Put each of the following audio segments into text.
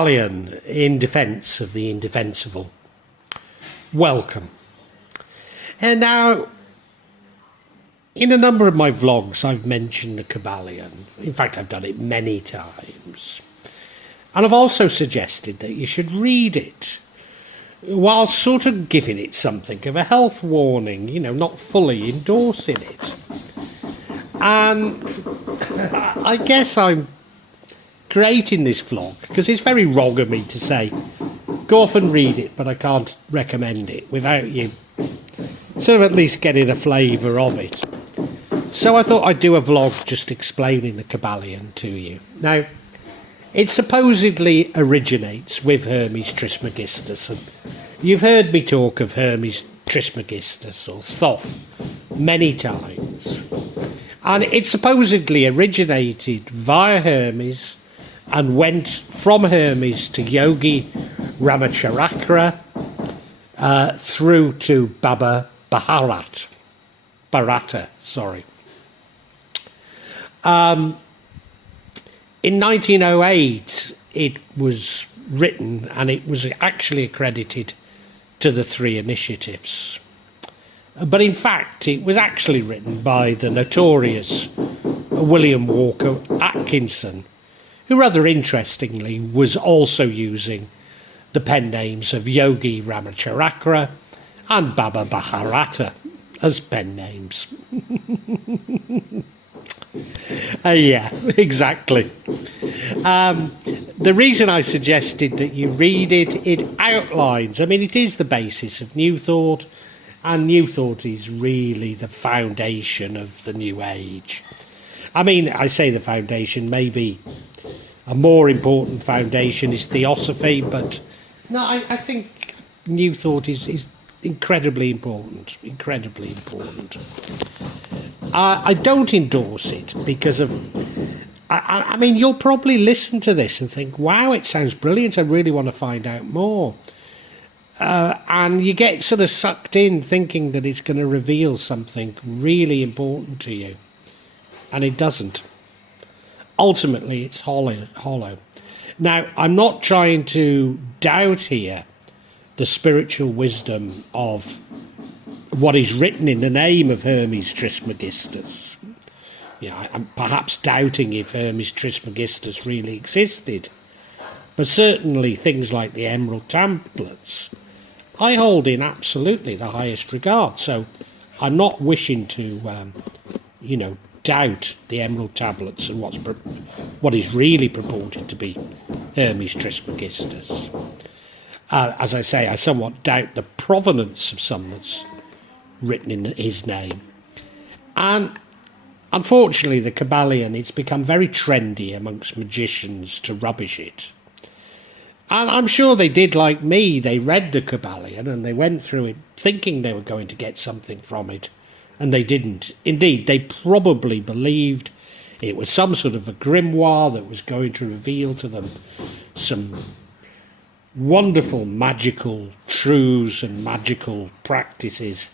Kybalion in defence of the indefensible. Welcome. And now, in a number of my vlogs, I've mentioned the Kybalion. In fact, I've done it many times. And I've also suggested that you should read it, while sort of giving it something of a health warning, you know, not fully endorsing it. And I guess I'm creating this vlog because it's very wrong of me to say, go off and read it, but I can't recommend it without you sort of at least getting a flavour of it. So I thought I'd do a vlog just explaining the Kybalion to you. Now, it supposedly originates with Hermes Trismegistus, and you've heard me talk of Hermes Trismegistus or Thoth many times. And it supposedly originated via Hermes and went from Hermes to Yogi Ramacharaka through to Baba Bharata. In 1908, it was written, and it was actually accredited to the three initiatives. But in fact, it was actually written by the notorious William Walker Atkinson, who rather interestingly was also using the pen names of Yogi Ramacharaka and Baba Bharata as pen names. Yeah, exactly. The reason I suggested that you read it, it outlines, I mean, it is the basis of New Thought, and New Thought is really the foundation of the New Age. I mean, I say the foundation, maybe a more important foundation is Theosophy, but no, I think New Thought is incredibly important, I don't endorse it because of, I mean, you'll probably listen to this and think, wow, it sounds brilliant, I really want to find out more. And you get sort of sucked in thinking that it's going to reveal something really important to you. And it doesn't. Ultimately, it's hollow. Now, I'm not trying to doubt here the spiritual wisdom of what is written in the name of Hermes Trismegistus. You know, I'm perhaps doubting if Hermes Trismegistus really existed. But certainly things like the Emerald Tablets, I hold in absolutely the highest regard. So I'm not wishing to, doubt the Emerald Tablets and what is really purported to be Hermes Trismegistus. As I say, I somewhat doubt the provenance of some that's written in his name. And unfortunately, the Kybalion, it's become very trendy amongst magicians to rubbish it. And I'm sure they did like me. They read the Kybalion and they went through it thinking they were going to get something from it. And they didn't. Indeed, they probably believed it was some sort of a grimoire that was going to reveal to them some wonderful magical truths and magical practices.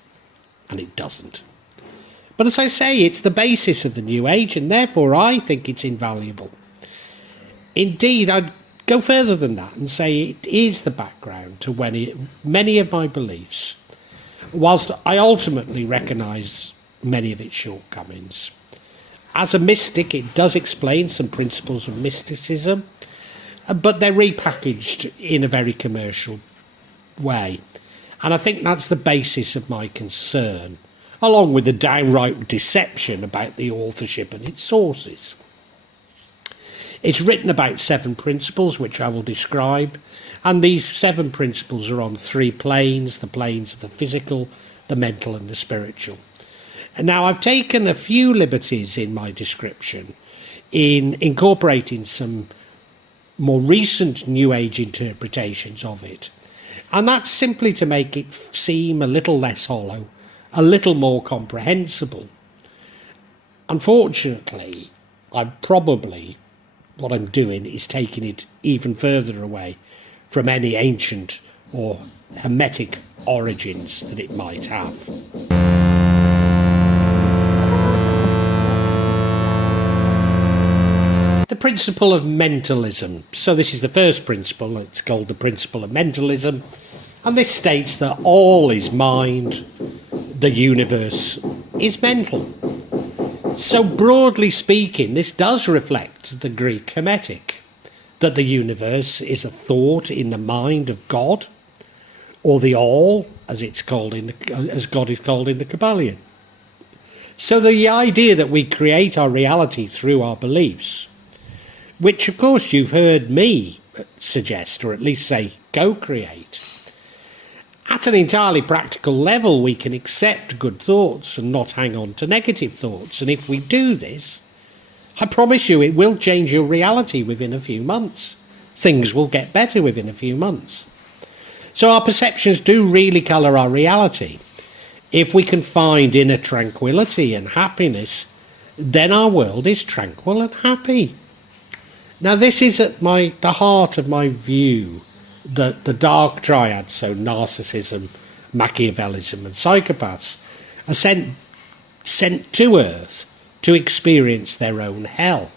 And it doesn't. But as I say, it's the basis of the New Age, and therefore I think it's invaluable. Indeed, I'd go further than that and say it is the background to many of my beliefs, whilst I ultimately recognise many of its shortcomings. As a mystic, it does explain some principles of mysticism, but they're repackaged in a very commercial way. And I think that's the basis of my concern, along with the downright deception about the authorship and its sources. It's written about 7 principles, which I will describe, and these 7 principles are on 3 planes, the planes of the physical, the mental and the spiritual. And now I've taken a few liberties in my description in incorporating some more recent New Age interpretations of it, and that's simply to make it seem a little less hollow, a little more comprehensible. Unfortunately, what I'm doing is taking it even further away from any ancient or Hermetic origins that it might have. The The principle of mentalism. So this is the first principle. It's called the principle of mentalism. And this states that all is mind, the universe is mental. So broadly speaking, this does reflect the Greek Hermetic, that the universe is a thought in the mind of God, or the all, as God is called in the Kabbalion. So the idea that we create our reality through our beliefs, which of course you've heard me suggest, or at least say co-create. At an entirely practical level, we can accept good thoughts and not hang on to negative thoughts. And if we do this, I promise you it will change your reality within a few months. Things will get better within a few months. So our perceptions do really colour our reality. If we can find inner tranquility and happiness, then our world is tranquil and happy. Now this is at the heart of my view that the dark triad, so narcissism, Machiavellism and psychopaths, are sent to Earth to experience their own hell.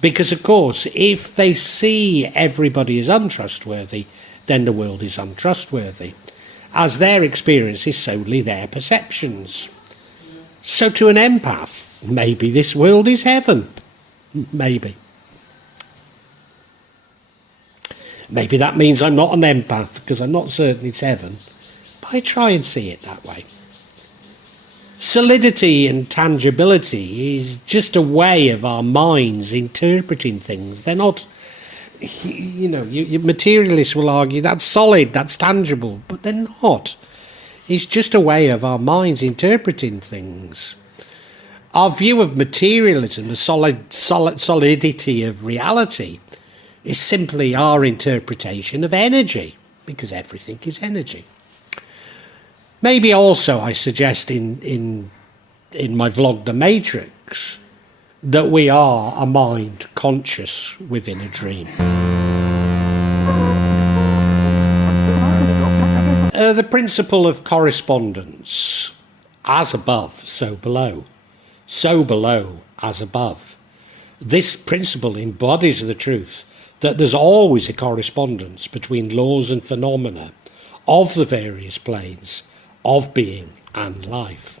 Because of course, if they see everybody as untrustworthy, then the world is untrustworthy, as their experience is solely their perceptions. So to an empath, maybe this world is heaven. Maybe. Maybe that means I'm not an empath, because I'm not certain it's heaven. But I try and see it that way. Solidity and tangibility is just a way of our minds interpreting things. They're not, materialists will argue that's solid, that's tangible, but they're not. It's just a way of our minds interpreting things. Our view of materialism, the solidity of reality, is simply our interpretation of energy, because everything is energy. Maybe also I suggest in my vlog The Matrix that we are a mind conscious within a dream. The principle of correspondence, as above, so below. So below, as above. This principle embodies the truth that there's always a correspondence between laws and phenomena of the various planes of being and life.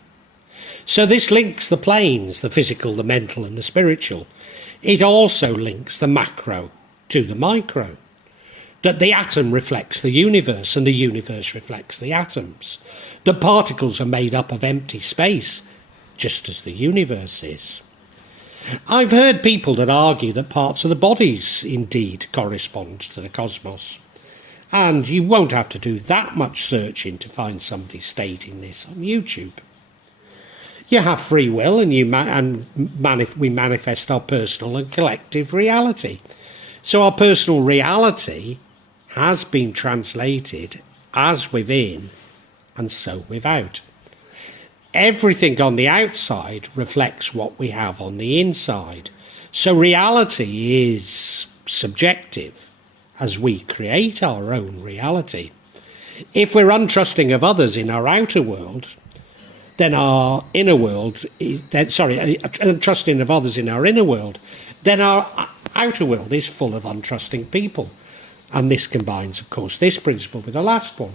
So this links the planes, the physical, the mental and the spiritual. It also links the macro to the micro, that the atom reflects the universe and the universe reflects the atoms, that particles are made up of empty space, just as the universe is. I've heard people that argue that parts of the bodies indeed correspond to the cosmos. And you won't have to do that much searching to find somebody stating this on YouTube. You have free will and we manifest our personal and collective reality. So our personal reality has been translated as within and so without. Everything on the outside reflects what we have on the inside. So reality is subjective as we create our own reality. If we're untrusting of others in our outer world, then our inner world untrusting of others in our inner world, then our outer world is full of untrusting people. And this combines, of course, this principle with the last one.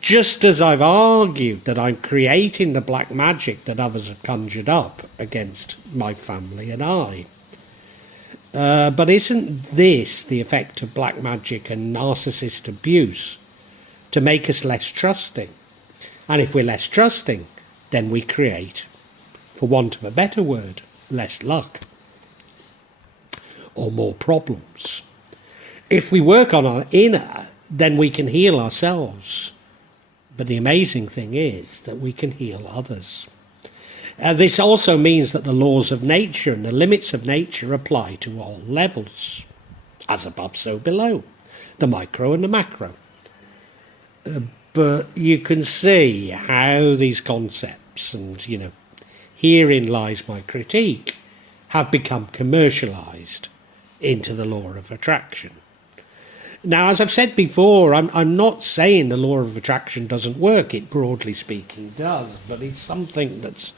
Just as I've argued that I'm creating the black magic that others have conjured up against my family and I. But isn't this the effect of black magic and narcissist abuse to make us less trusting? And if we're less trusting, then we create, for want of a better word, less luck or more problems. If we work on our inner, then we can heal ourselves. But the amazing thing is that we can heal others. This also means that the laws of nature and the limits of nature apply to all levels. As above, so below. The micro and the macro. But you can see how these concepts, and herein lies my critique, have become commercialised into the law of attraction. Now, as I've said before, I'm not saying the law of attraction doesn't work. It, broadly speaking, does. But it's something that's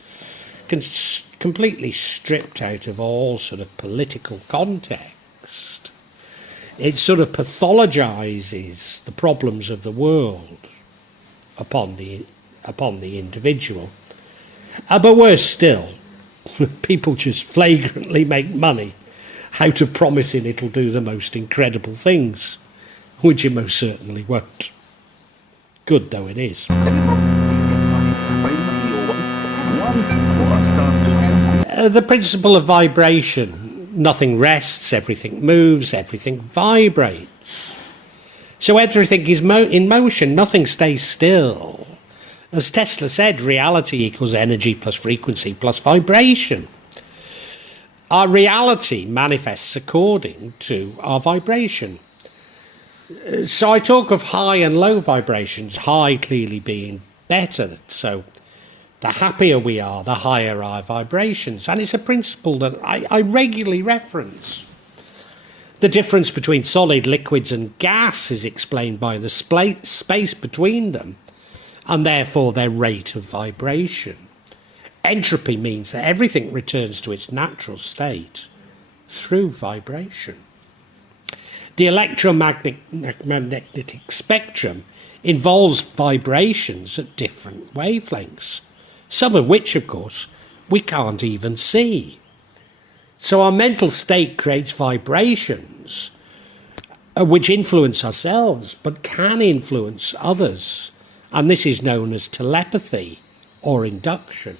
completely stripped out of all sort of political context. It sort of pathologizes the problems of the world upon the individual. But worse still, people just flagrantly make money out of promising it'll do the most incredible things, which it most certainly won't. Good though it is. The principle of vibration. Nothing rests, everything moves, everything vibrates. So everything is in motion, nothing stays still. As Tesla said, reality equals energy plus frequency plus vibration. Our reality manifests according to our vibration. So I talk of high and low vibrations, high clearly being better. So the happier we are, the higher our vibrations. And it's a principle that I regularly reference. The difference between solid, liquids and gas is explained by the space between them, and therefore their rate of vibration. Entropy means that everything returns to its natural state through vibration. The electromagnetic spectrum involves vibrations at different wavelengths, some of which, of course, we can't even see. So our mental state creates vibrations which influence ourselves but can influence others, and this is known as telepathy or induction.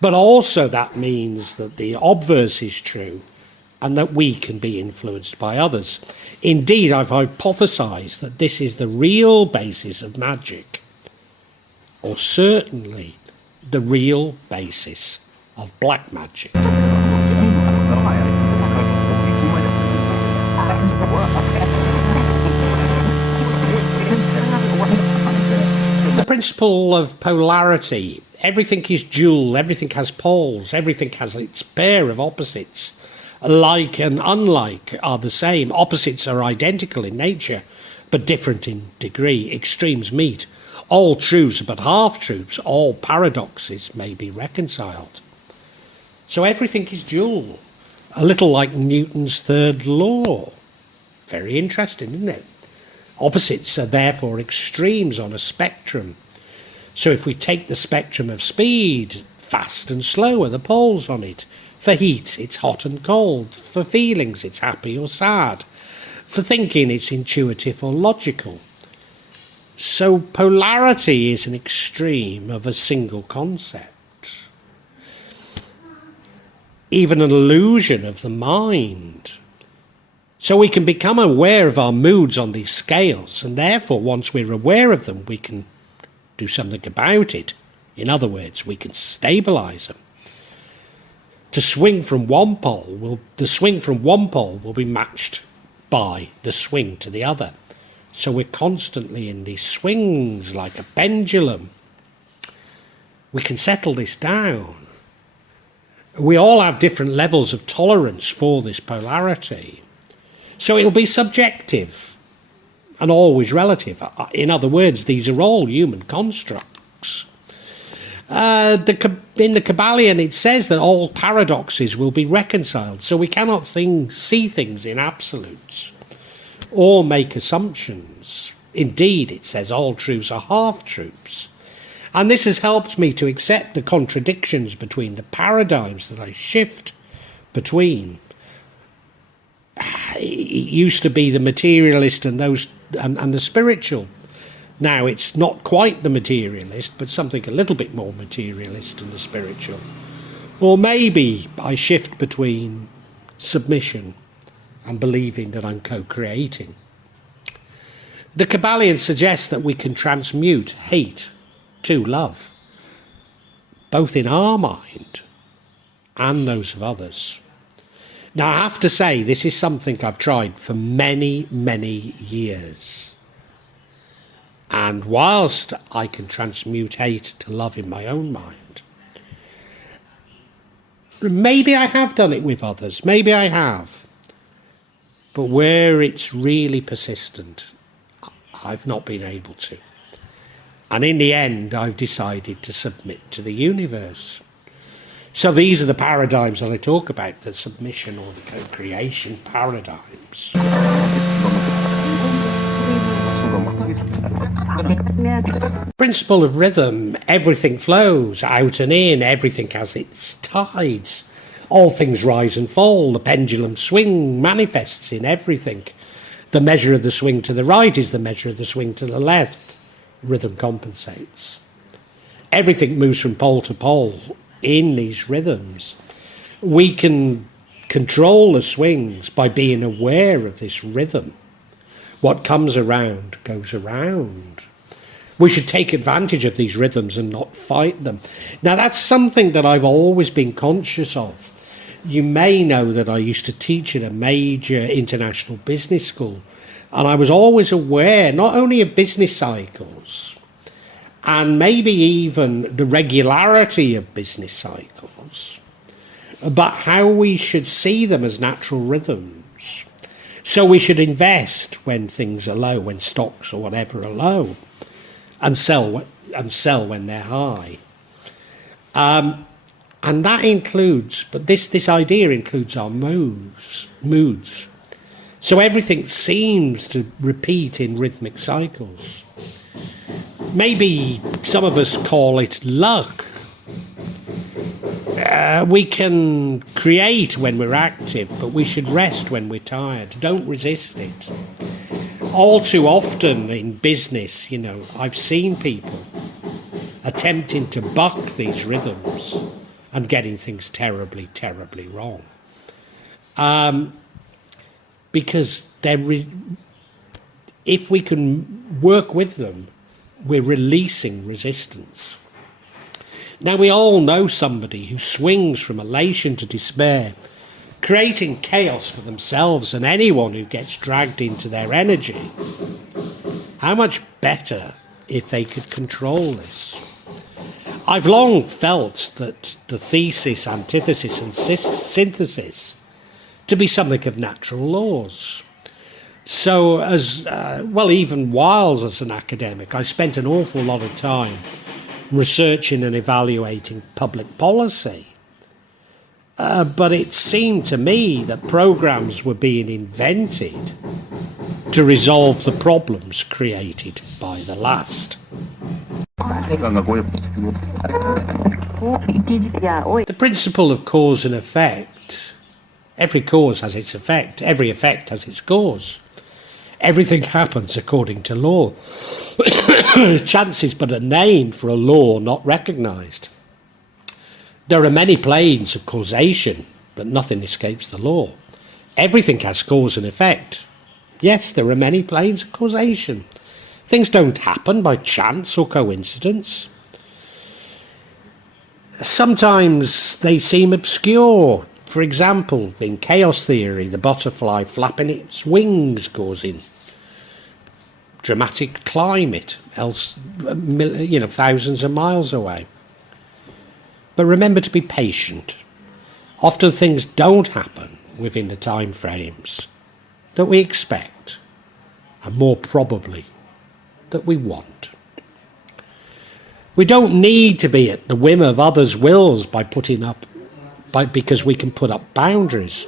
But also that means that the obverse is true and that we can be influenced by others. Indeed, I've hypothesized that this is the real basis of magic, or certainly the real basis of black magic. The principle of polarity. Everything is dual, everything has poles, everything has its pair of opposites. Like and unlike are the same. Opposites are identical in nature, but different in degree. Extremes meet. All truths are but half-truths. All paradoxes may be reconciled. So everything is dual. A little like Newton's third law. Very interesting, isn't it? Opposites are therefore extremes on a spectrum. So if we take the spectrum of speed, fast and slow are the poles on it. For heat, it's hot and cold. For feelings, it's happy or sad. For thinking, it's intuitive or logical. So polarity is an extreme of a single concept. Even an illusion of the mind. So we can become aware of our moods on these scales, and therefore once we're aware of them, we can do something about it. In other words, we can stabilize them. The swing from one pole will be matched by the swing to the other. So we're constantly in these swings like a pendulum. We can settle this down. We all have different levels of tolerance for this polarity. So it'll be subjective and always relative. In other words, these are all human constructs. In the Kabbalion, it says that all paradoxes will be reconciled, so we cannot see things in absolutes or make assumptions. Indeed, it says all truths are half-truths. And this has helped me to accept the contradictions between the paradigms that I shift between. It used to be the materialist and the spiritual. Now it's not quite the materialist, but something a little bit more materialist than the spiritual. Or maybe I shift between submission and believing that I'm co-creating. The Kabbalion suggests that we can transmute hate to love, both in our mind and those of others. Now I have to say, this is something I've tried for many, many years. And whilst I can transmute hate to love in my own mind, maybe I have done it with others, maybe I have. But where it's really persistent, I've not been able to. And in the end, I've decided to submit to the universe. So these are the paradigms that I talk about, the submission or the co-creation paradigms. Principle of rhythm, everything flows out and in, everything has its tides. All things rise and fall, the pendulum swing manifests in everything. The measure of the swing to the right is the measure of the swing to the left. Rhythm compensates. Everything moves from pole to pole in these rhythms. We can control the swings by being aware of this rhythm. What comes around goes around. We should take advantage of these rhythms and not fight them. Now, that's something that I've always been conscious of. You may know that I used to teach at a major international business school, and I was always aware not only of business cycles, and maybe even the regularity of business cycles, but how we should see them as natural rhythms. So we should invest when things are low, when stocks or whatever are low, and sell when they're high. And that includes, but this idea includes our moods. So everything seems to repeat in rhythmic cycles. Maybe some of us call it luck. We can create when we're active, but we should rest when we're tired. Don't resist it. All too often in business, I've seen people attempting to buck these rhythms and getting things terribly, terribly wrong. Because if we can work with them, we're releasing resistance. Now, we all know somebody who swings from elation to despair, creating chaos for themselves and anyone who gets dragged into their energy. How much better if they could control this? I've long felt that the thesis, antithesis and synthesis to be something of natural laws. So even while as an academic, I spent an awful lot of time researching and evaluating public policy. But it seemed to me that programs were being invented to resolve the problems created by the last. The principle of cause and effect. Every cause has its effect. Every effect has its cause. Everything happens according to law. Chance is but a name for a law not recognised. There are many planes of causation, but nothing escapes the law. Everything has cause and effect. Yes, there are many planes of causation. Things don't happen by chance or coincidence. Sometimes they seem obscure. For example, in chaos theory, the butterfly flapping its wings causing dramatic climate, thousands of miles away. But remember to be patient. Often things don't happen within the time frames that we expect, and more probably that we want. We don't need to be at the whim of others' wills because we can put up boundaries.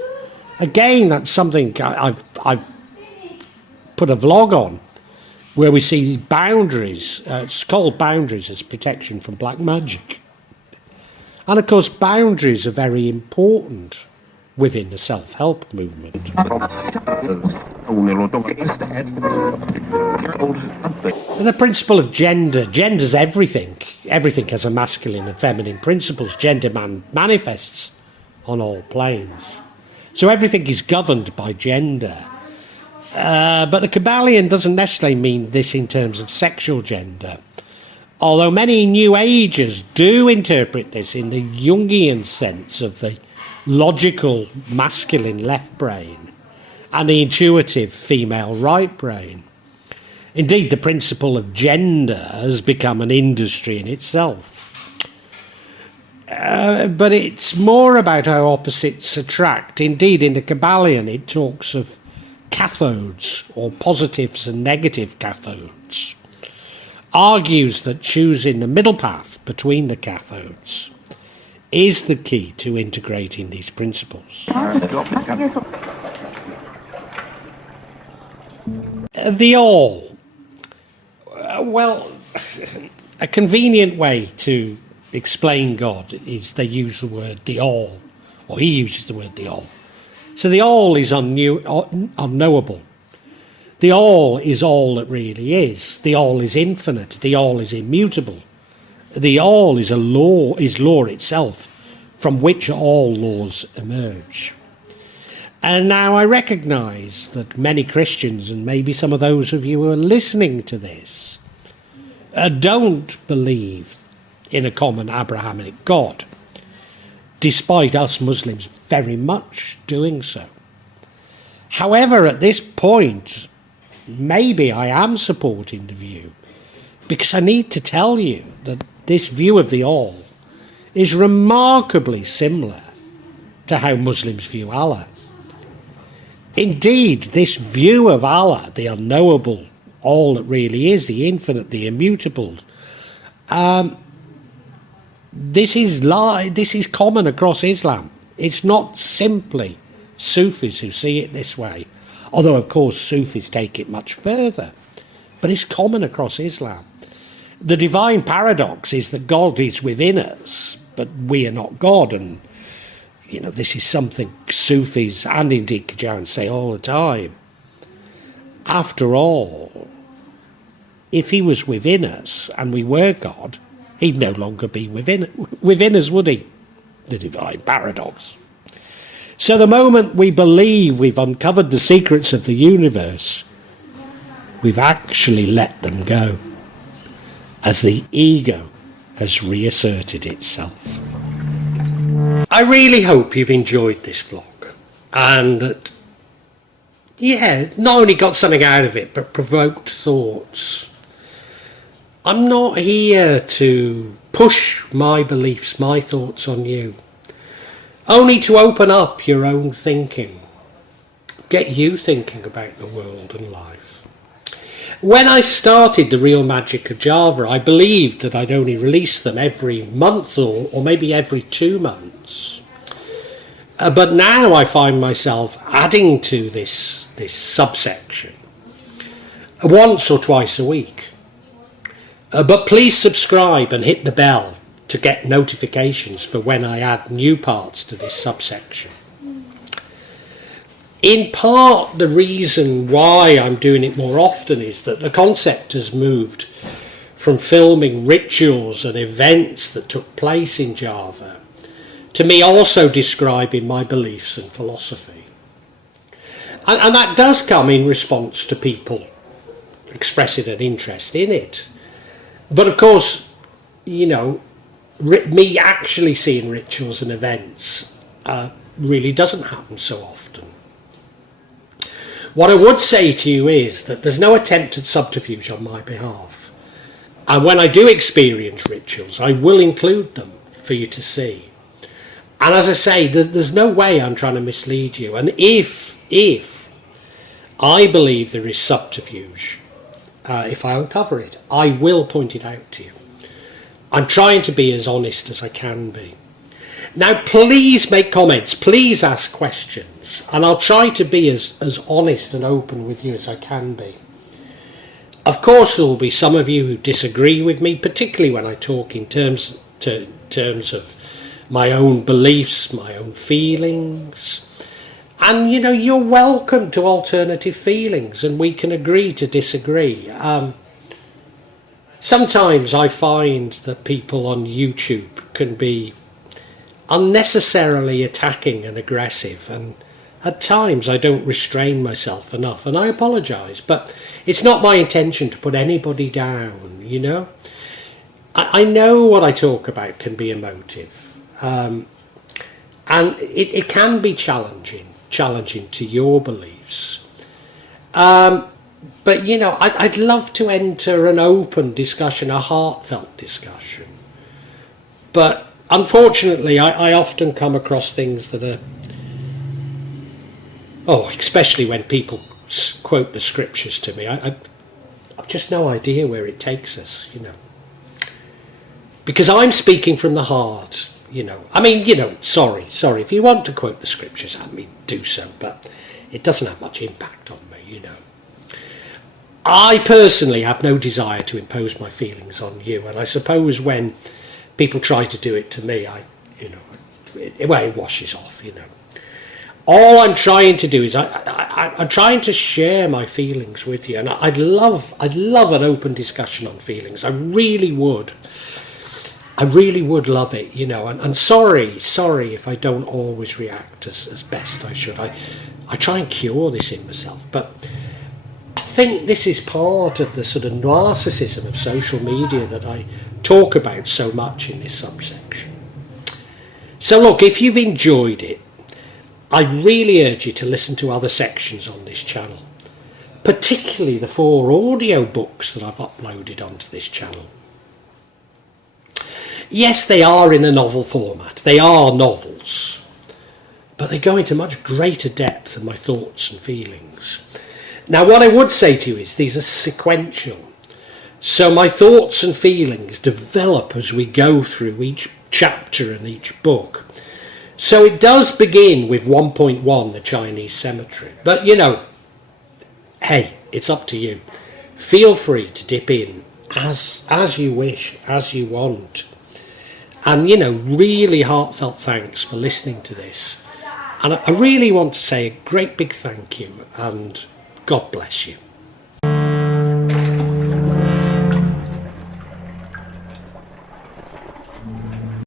Again, that's something I've put a vlog on, where we see boundaries. It's called boundaries as protection from black magic. And of course, boundaries are very important within the self-help movement. And the principle of gender. Gender's everything. Everything has a masculine and feminine principles. Gender manifests on all planes. So everything is governed by gender. But the Kybalion doesn't necessarily mean this in terms of sexual gender. Although many New Agers do interpret this in the Jungian sense of the logical masculine left brain and the intuitive female right brain. Indeed, the principle of gender has become an industry in itself. But it's more about how opposites attract. Indeed, in the Kybalion, it talks of cathodes, or positives and negative cathodes. Argues that choosing the middle path between the cathodes is the key to integrating these principles. The all. Well, a convenient way to explain God is they use the word the all, or he uses the word the all. So the all is unknowable. The all is all that really is. The all is infinite. The all is immutable. The all is law itself, from which all laws emerge. And now I recognise that many Christians, and maybe some of those of you who are listening to this, don't believe in a common Abrahamic God, despite us Muslims very much doing so. However, at this point, maybe I am supporting the view, because I need to tell you that this view of the all is remarkably similar to how Muslims view Allah. Indeed, this view of Allah, the unknowable, all that really is, the infinite, the immutable, this is common across Islam. It's not simply Sufis who see it this way, although of course Sufis take it much further, but it's common across Islam. The divine paradox is that God is within us, but we are not God, and this is something Sufis and indeed Qajarians say all the time. After all, if he was within us and we were God, he'd no longer be within us, would he? The divine paradox. So the moment we believe we've uncovered the secrets of the universe, we've actually let them go, as the ego has reasserted itself. I really hope you've enjoyed this vlog, and that, not only got something out of it, but provoked thoughts. I'm not here to push my beliefs, my thoughts on you, only to open up your own thinking, get you thinking about the world and life. When I started The Real Magic of Java, I believed that I'd only release them every month or maybe every 2 months. But now I find myself adding to this subsection once or twice a week. But please subscribe and hit the bell to get notifications for when I add new parts to this subsection. In part, the reason why I'm doing it more often is that the concept has moved from filming rituals and events that took place in Java to me also describing my beliefs and philosophy. And that does come in response to people expressing an interest in it. But of course, me actually seeing rituals and events really doesn't happen so often. What I would say to you is that there's no attempt at subterfuge on my behalf. And when I do experience rituals, I will include them for you to see. And as I say, there's no way I'm trying to mislead you. And if I believe there is subterfuge, if I uncover it, I will point it out to you. I'm trying to be as honest as I can be. Now, please make comments, please ask questions, and I'll try to be as honest and open with you as I can be. Of course, there will be some of you who disagree with me, particularly when I talk in terms of my own beliefs, my own feelings. And, you're welcome to alternative feelings, and we can agree to disagree. Sometimes I find that people on YouTube can be unnecessarily attacking and aggressive, and at times I don't restrain myself enough, and I apologise, but it's not my intention to put anybody down. I know what I talk about can be emotive, and it can be challenging to your beliefs, but I'd love to enter an open discussion, a heartfelt discussion, but unfortunately, I often come across things that are, especially when people quote the scriptures to me, I've just no idea where it takes us, Because I'm speaking from the heart, I mean, sorry, if you want to quote the scriptures at me, do so, but it doesn't have much impact on me. I personally have no desire to impose my feelings on you, and I suppose when people try to do it to me, it washes off. All I'm trying to do is I'm trying to share my feelings with you, and I'd love an open discussion on feelings. I really would love it, and sorry if I don't always react as best I should. I try and cure this in myself, but I think this is part of the sort of narcissism of social media that I talk about so much in this subsection. So look, if you've enjoyed it, I really urge you to listen to other sections on this channel, particularly the 4 audio books that I've uploaded onto this channel. Yes, they are in a novel format. They are novels, but they go into much greater depth than my thoughts and feelings. Now, what I would say to you is these are sequential. So my thoughts and feelings develop as we go through each chapter and each book. So it does begin with 1.1, the Chinese cemetery. But, hey, it's up to you. Feel free to dip in as you wish, as you want. And, really heartfelt thanks for listening to this. And I really want to say a great big thank you, and God bless you.